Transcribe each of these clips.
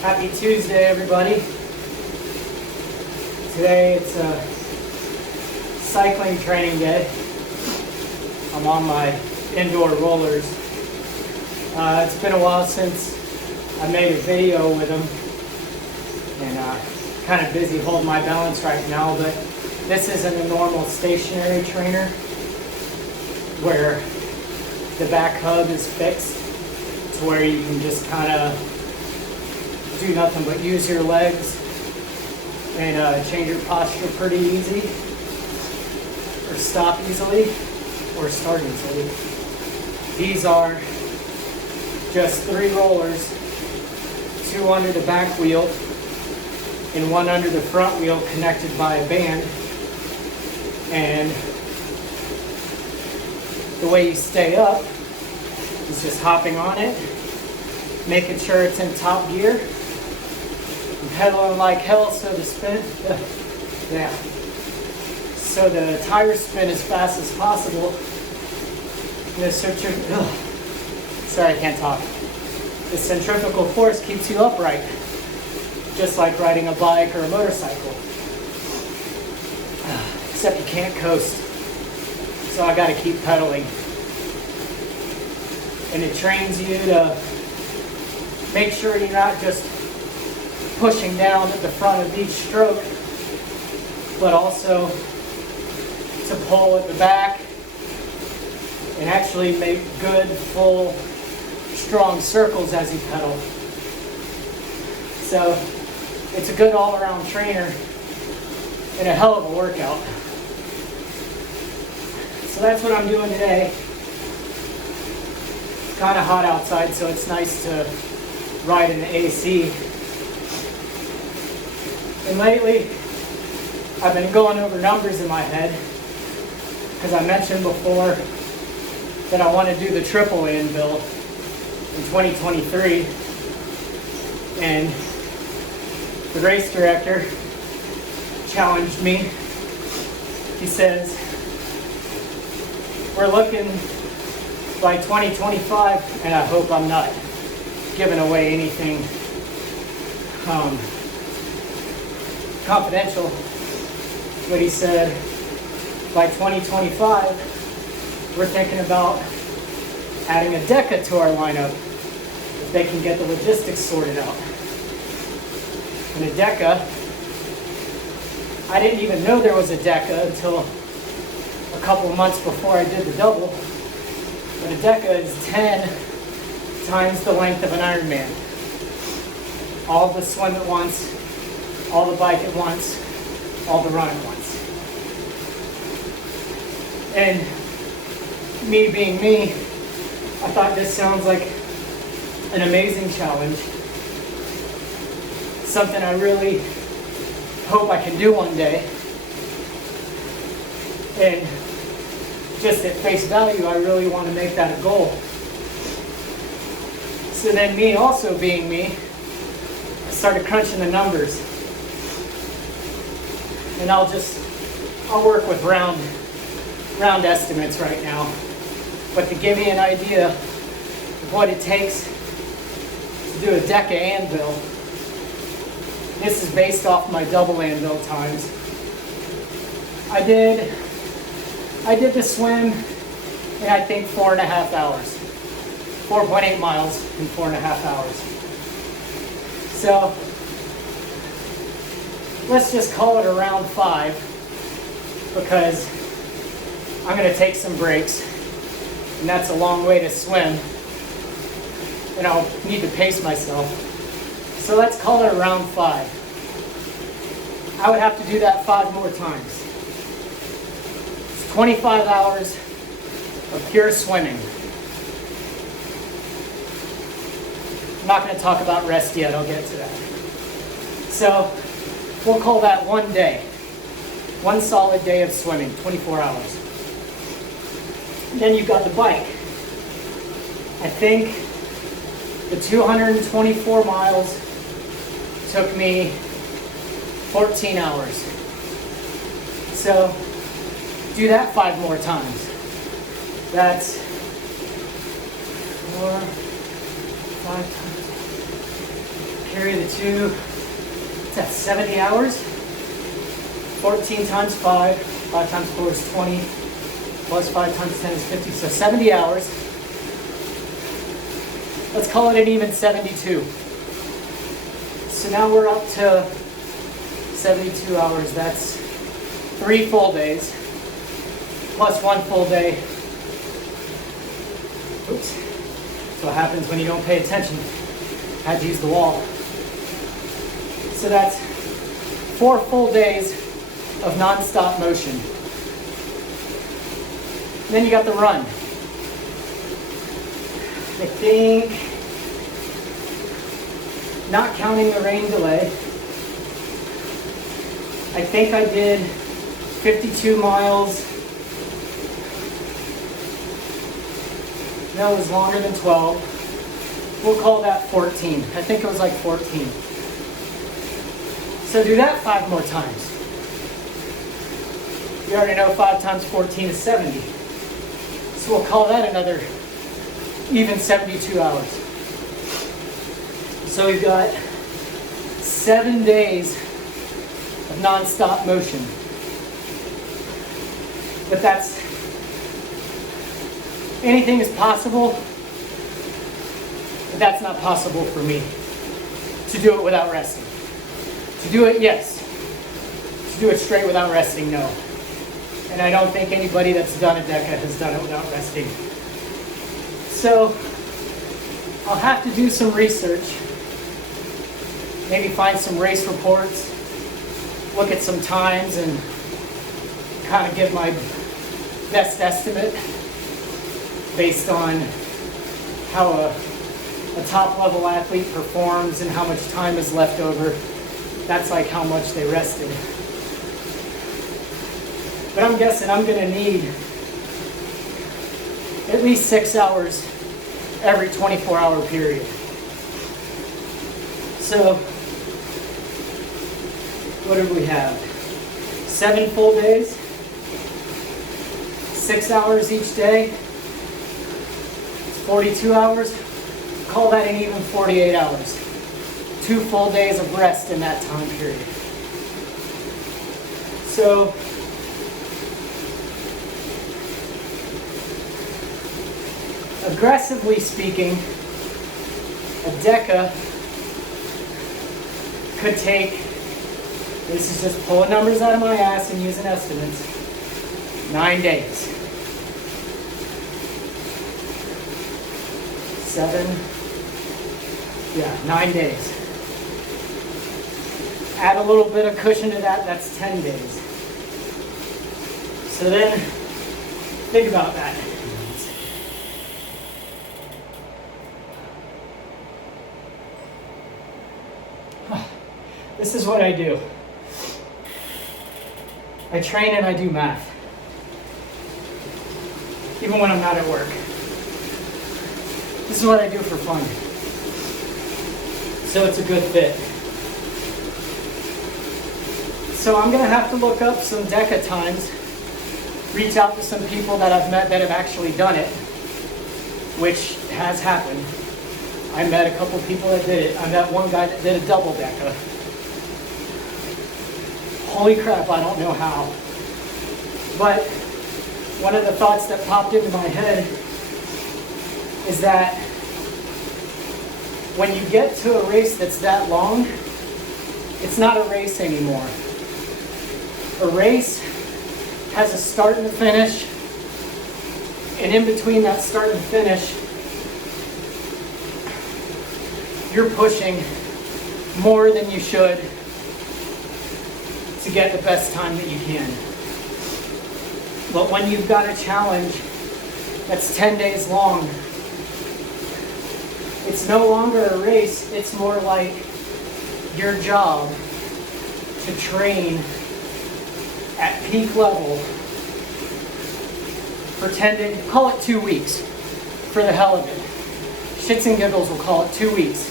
Happy Tuesday, everybody. Today it's a cycling training day. I'm on my indoor rollers. It's been a while since I made a video with them, and kind of busy holding my balance right now, but this isn't a normal stationary trainer where the back hub is fixed to where you can just kind of do nothing but use your legs and change your posture pretty easy, or stop easily, or start easily. These are just 3 rollers, 2 under the back wheel and 1 under the front wheel connected by a band. And the way you stay up is just hopping on it, making sure it's in top gear, and pedaling like hell so the spin, so the tires spin as fast as possible. Sorry, I can't talk. The centrifugal force keeps you upright, just like riding a bike or a motorcycle. Except you can't coast, so I got to keep pedaling. And it trains you to make sure you're not just pushing down at the front of each stroke, but also to pull at the back and actually make good, full, strong circles as you pedal. So it's a good all-around trainer and a hell of a workout. So that's what I'm doing today. It's kind of hot outside, so it's nice to ride in the AC. And lately, I've been going over numbers in my head because I mentioned before that I want to do the triple Anvil in 2023. And the race director challenged me. He says, we're looking by 2025, and I hope I'm not giving away anything confidential, but he said by 2025 we're thinking about adding a Deca to our lineup if they can get the logistics sorted out. And a Deca, I didn't even know there was a Deca until a couple months before I did the double. But a Deca is 10 times the length of an Ironman. All the swim at once, all the bike at once, all the run at once. And me being me, I thought this sounds like an amazing challenge. Something I really hope I can do one day. And just at face value, I really want to make that a goal. So then, me also being me, I started crunching the numbers. And I'll work with round estimates right now. But to give you an idea of what it takes to do a Deca Anvil, this is based off my double Anvil times. I did the swim in, I think, 4.5 hours. 4.8 miles in 4.5 hours. So let's just call it around 5, because I'm going to take some breaks, and that's a long way to swim, and I'll need to pace myself. So let's call it around 5. I would have to do that 5 more times. 25 hours of pure swimming. I'm not going to talk about rest yet, I'll get to that. So we'll call that one day. One solid day of swimming, 24 hours. Then you've got the bike. I think the 224 miles took me 14 hours. So do that 5 more times. That's 4, 5 times. Carry the 2. It's at 70 hours. 14 times 5. 5 times 4 is 20. Plus 5 times 10 is 50. So 70 hours. Let's call it an even 72. So now we're up to 72 hours. That's 3 full days. Plus 1 full day. Oops. That's what happens when you don't pay attention. I had to use the wall. So that's 4 full days of non-stop motion. And then you got the run. I think, not counting the rain delay, I think I did 52 miles. No, it was longer than 12. We'll call that 14. I think it was like 14. So do that 5 more times. You already know 5 times 14 is 70. So we'll call that another even 72 hours. So we've got 7 days of non-stop motion. But anything is possible, but that's not possible for me to do it without resting. To do it, yes. To do it straight without resting, no. And I don't think anybody that's done a Deca has done it without resting. So I'll have to do some research, maybe find some race reports, look at some times, and kind of give my best estimate based on how a top-level athlete performs and how much time is left over. That's like how much they rested. But I'm guessing I'm going to need at least 6 hours every 24-hour period. So, what did we have? 7 full days, 6 hours each day. 42 hours, call that an even 48 hours. 2 full days of rest in that time period. So, aggressively speaking, a Deca could take, this is just pulling numbers out of my ass and using estimates, 9 days. 9 days. Add a little bit of cushion to that, that's 10 days. So then, think about that. This is what I do. I train and I do math. Even when I'm not at work. This is what I do for fun. So it's a good fit. So I'm going to have to look up some Deca times, reach out to some people that I've met that have actually done it, which has happened. I met a couple people that did it. I met one guy that did a double Deca. Holy crap, I don't know how. But one of the thoughts that popped into my head is that when you get to a race that's that long, it's not a race anymore. A race has a start and a finish, and in between that start and finish, you're pushing more than you should to get the best time that you can. But when you've got a challenge that's 10 days long, it's no longer a race, it's more like your job to train at peak level for 10 days, call it 2 weeks for the hell of it. Shits and giggles, we'll call it 2 weeks.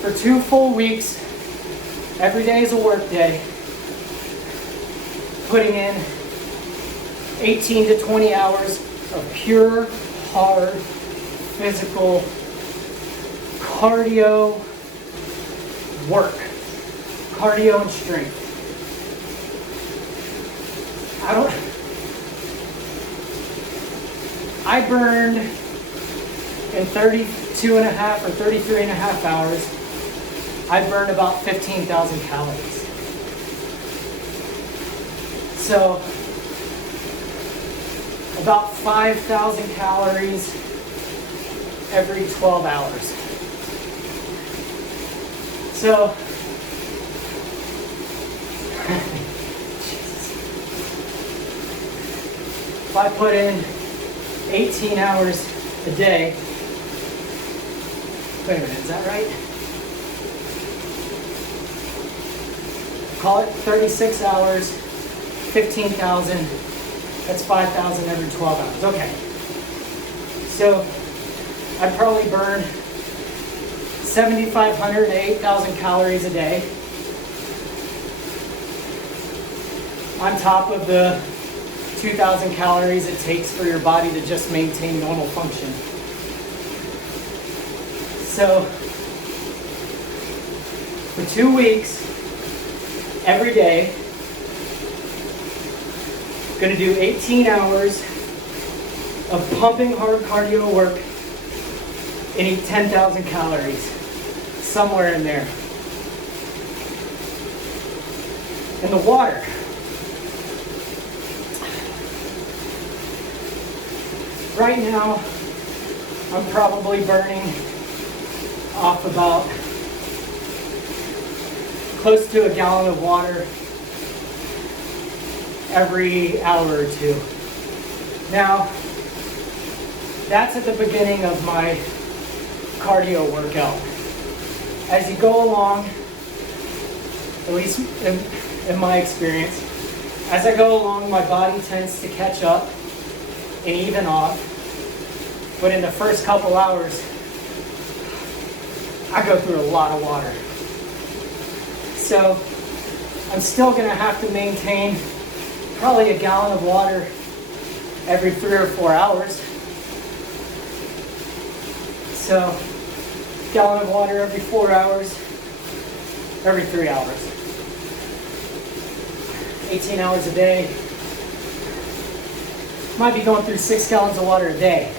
For 2 full weeks, every day is a work day, putting in 18 to 20 hours of pure, hard, physical, cardio, work, cardio and strength. I burned in 32 and a half or 33 and a half hours, I burned about 15,000 calories. So about 5,000 calories every 12 hours. So if I put in 18 hours a day, wait a minute, is that right? Call it 36 hours, 15,000, that's 5,000 every 12 hours. Okay. So I probably burn 7,500 to 8,000 calories a day on top of the 2,000 calories it takes for your body to just maintain normal function. So for 2 weeks, every day, going to do 18 hours of pumping hard cardio work and eat 10,000 calories, somewhere in there. And the water. Right now, I'm probably burning off about close to a gallon of water every hour or two. Now, that's at the beginning of my cardio workout. As you go along, at least in my experience, as I go along, my body tends to catch up and even off. But in the first couple hours, I go through a lot of water. So I'm still gonna have to maintain probably a gallon of water every 3 or 4 hours. So a gallon of water every 4 hours, every 3 hours. 18 hours a day. Might be going through 6 gallons of water a day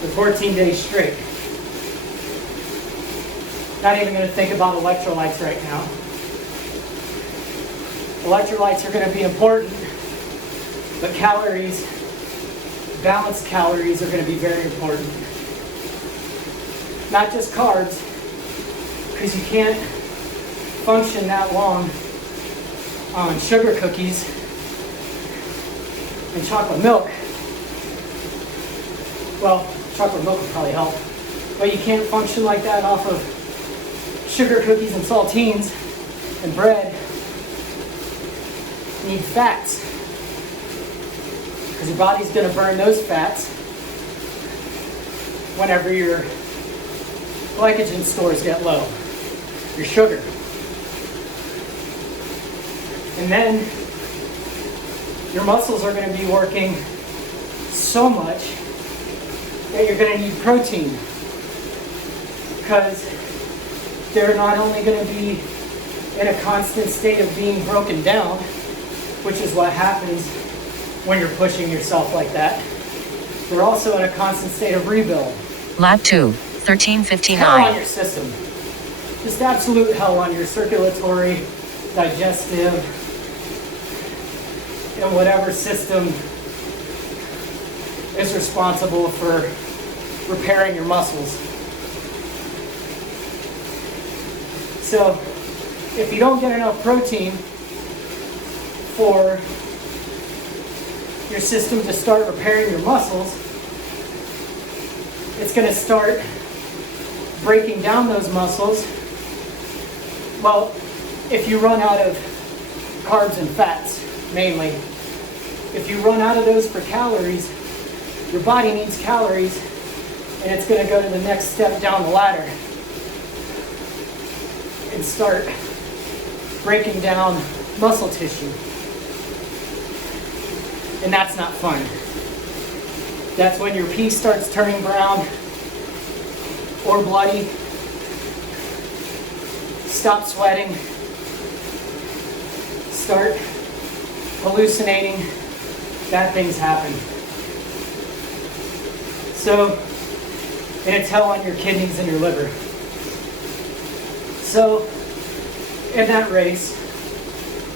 for 14 days straight. Not even going to think about electrolytes right now. Electrolytes are going to be important, but calories, balanced calories are going to be very important. Not just carbs, because you can't function that long on sugar cookies and chocolate milk. Well, chocolate milk would probably help, but you can't function like that off of sugar cookies and saltines and bread. You need fats, because your body's going to burn those fats whenever your glycogen stores get low, your sugar. And then your muscles are going to be working so much that you're going to need protein, because they're not only going to be in a constant state of being broken down, which is what happens when you're pushing yourself like that, they're also in a constant state of rebuild. Lap 2, 1359. Hell on your system. Just absolute hell on your circulatory, digestive, and whatever system is responsible for repairing your muscles. So, if you don't get enough protein for your system to start repairing your muscles, it's going to start breaking down those muscles. Well, if you run out of carbs and fats, mainly, if you run out of those for calories, your body needs calories, and it's going to go to the next step down the ladder and start breaking down muscle tissue. And that's not fun. That's when your pee starts turning brown or bloody, stop sweating, start hallucinating, bad things happen. So, and it's hell on your kidneys and your liver. So, in that race,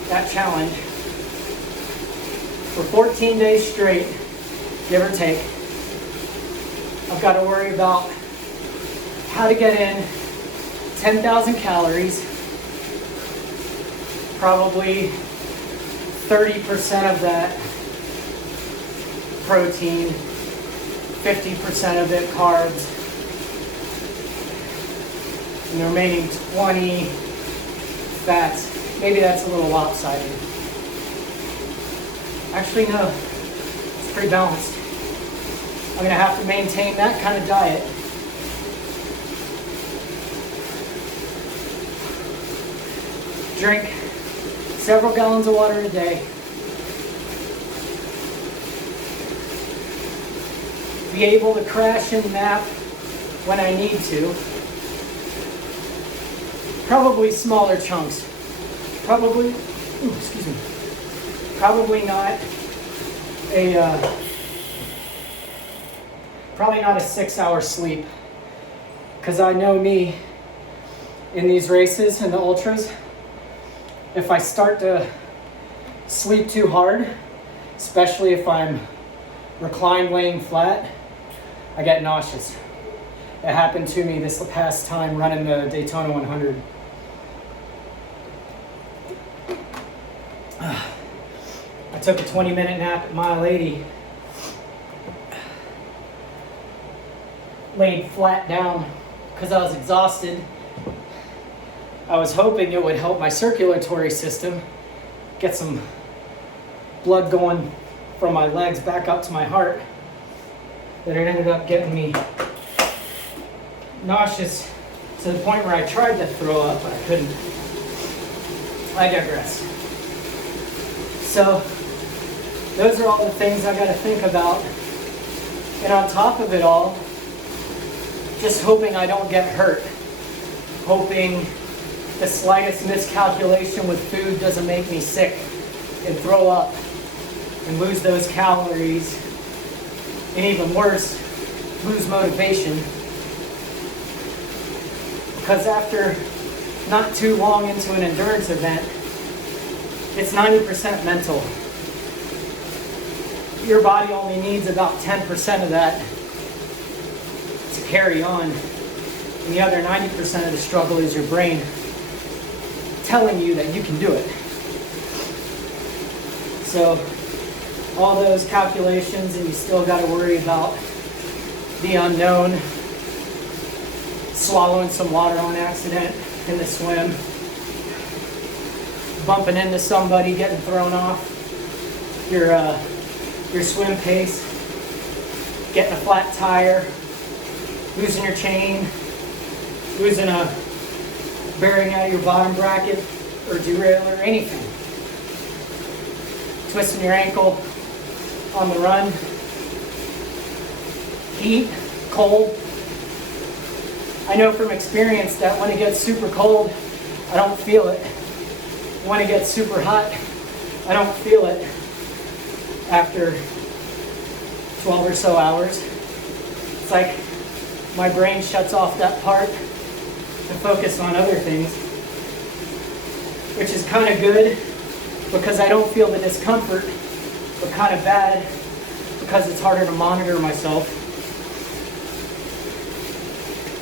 that challenge, for 14 days straight, give or take, I've got to worry about how to get in 10,000 calories, probably 30% of that protein, 50% of it carbs, and the remaining 20 fats. Maybe that's a little lopsided. Actually, no, it's pretty balanced. I'm gonna have to maintain that kind of diet. Drink several gallons of water a day. Be able to crash and nap when I need to. Probably smaller chunks. Probably not a 6-hour sleep. Because I know me in these races and the ultras, if I start to sleep too hard, especially if I'm reclined laying flat, I get nauseous. It happened to me this past time running the Daytona 100. I took a 20-minute nap at mile 80. Laid flat down because I was exhausted. I was hoping it would help my circulatory system, get some blood going from my legs back up to my heart. But it ended up getting me nauseous to the point where I tried to throw up, but I couldn't. I digress. So, those are all the things I gotta think about. And on top of it all, just hoping I don't get hurt. Hoping the slightest miscalculation with food doesn't make me sick and throw up and lose those calories. And even worse, lose motivation. Because after not too long into an endurance event, it's 90% mental. Your body only needs about 10% of that to carry on. And the other 90% of the struggle is your brain telling you that you can do it. So, all those calculations, and you still got to worry about the unknown, swallowing some water on accident in the swim, bumping into somebody, getting thrown off your swim pace, getting a flat tire, losing your chain, losing a bearing out of your bottom bracket or derailleur or anything, twisting your ankle on the run, heat, cold. I know from experience that when it gets super cold, I don't feel it. When it gets super hot, I don't feel it after 12 or so hours. It's like my brain shuts off that part to focus on other things, which is kind of good because I don't feel the discomfort, but kind of bad because it's harder to monitor myself.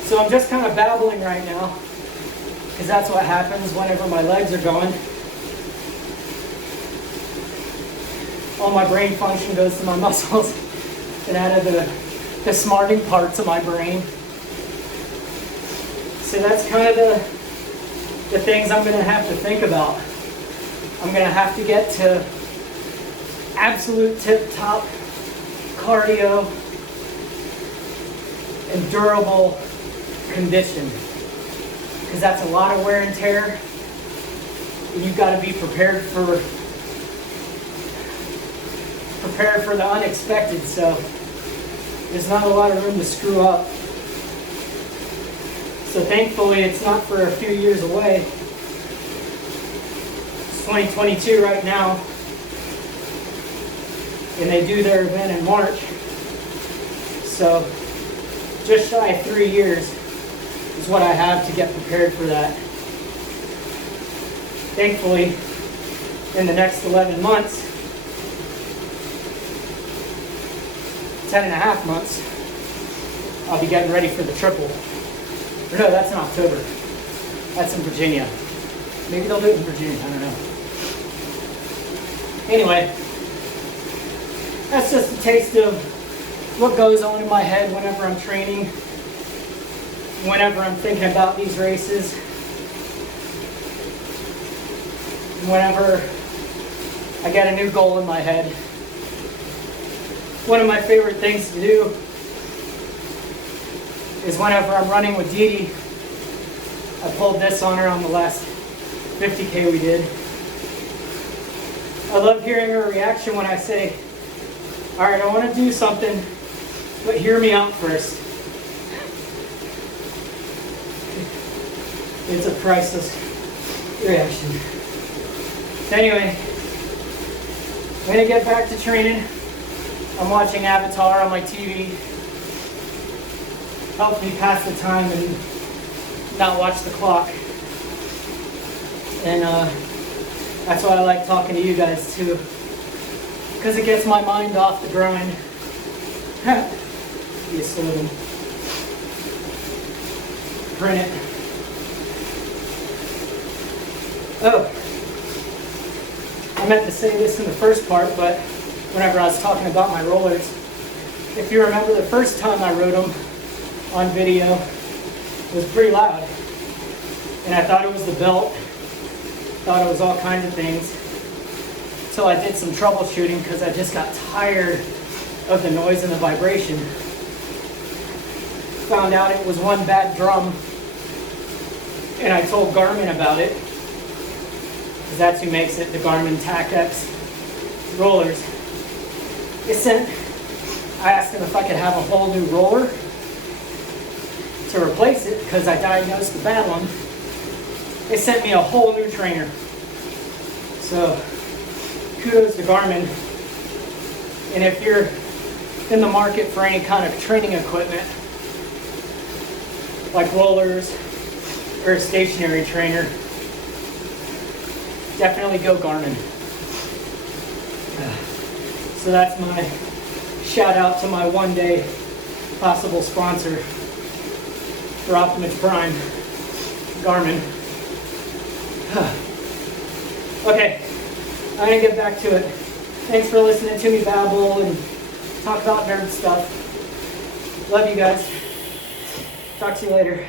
So I'm just kind of babbling right now because that's what happens whenever my legs are going. All my brain function goes to my muscles and out of the smarting parts of my brain. So that's kind of the things I'm going to have to think about. I'm going to have to get to absolute tip-top cardio and durable condition, because that's a lot of wear and tear. And you've got to be prepared for the unexpected. So there's not a lot of room to screw up. So thankfully, it's not for a few years away. It's 2022 right now, and they do their event in March. So just shy of 3 years is what I have to get prepared for that. Thankfully, in the next 11 months, 10 and a half months, I'll be getting ready for the triple. Or no, that's in October. That's in Virginia. Maybe they'll do it in Virginia, I don't know. Anyway, that's just a taste of what goes on in my head whenever I'm training, whenever I'm thinking about these races, whenever I get a new goal in my head. One of my favorite things to do is whenever I'm running with Dee Dee, I pulled this on her on the last 50K we did. I love hearing her reaction when I say, all right, I want to do something, but hear me out first. It's a priceless reaction. Anyway, I'm going to get back to training. I'm watching Avatar on my TV. Help me pass the time and not watch the clock. And that's why I like talking to you guys too, because it gets my mind off the grind. You slow them. Print it. Oh, I meant to say this in the first part, but whenever I was talking about my rollers, if you remember the first time I rode them on video, it was pretty loud. And I thought it was the belt, thought it was all kinds of things, until I did some troubleshooting because I just got tired of the noise and the vibration. Found out it was one bad drum, and I told Garmin about it, because that's who makes it, the Garmin TAC-X rollers. I asked them if I could have a whole new roller to replace it because I diagnosed the bad one. They sent me a whole new trainer. So kudos to Garmin. And if you're in the market for any kind of training equipment, like rollers or a stationary trainer, definitely go Garmin. So that's my shout out to my one day possible sponsor for Optimus Prime, Garmin. Okay, I'm gonna get back to it. Thanks for listening to me babble and talk about nerd stuff. Love you guys. Talk to you later.